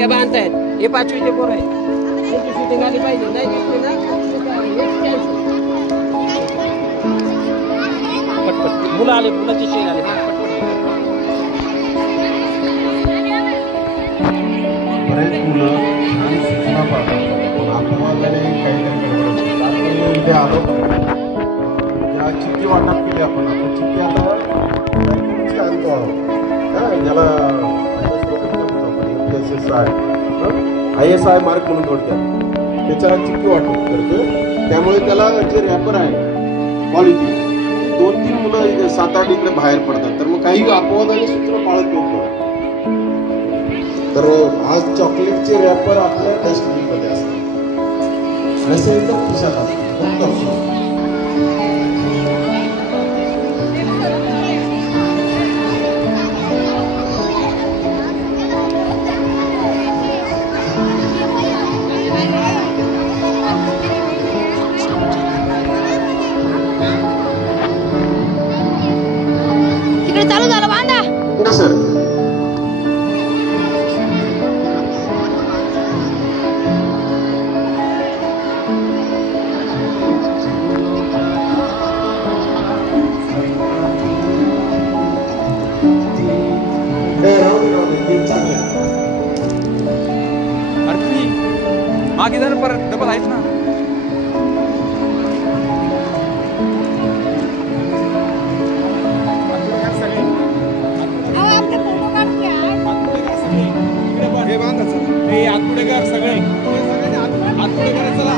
त्या बांधतायत हे 5वीचे पोरं आहेत त्यांची शूटिंग आली पाहिजे नाही दिसली ना पटपट मुलं आले मुलांचे शेर आले बरेच मुलं छान सूचना पाहतात पण आपल्याला काही इथे आलो ज्या चिठ्ठी वाटप केली आपण चिठ्ठी आता आणतो आहोत ज्याला ISI मार्क म्हणून थोडक्यात त्याच्या चिठ्ठी वाटप करतो त्यामुळे त्याला जे रॅपर आहे क्वालिटी 2-3 मुलं 7-8 इकडे बाहेर पडतात तर मग काही अपवाद आणि सूत्र पाळत नव्हतं तर आज चॉकलेटचे रॅपर आपल्या डस्टबिनमध्ये असतात नसेल तर खिशात असतात चालू झालं बांधा सर मागे जरा परत डबल आहेच ना हे बांधा सगळे आतपुडेकर चला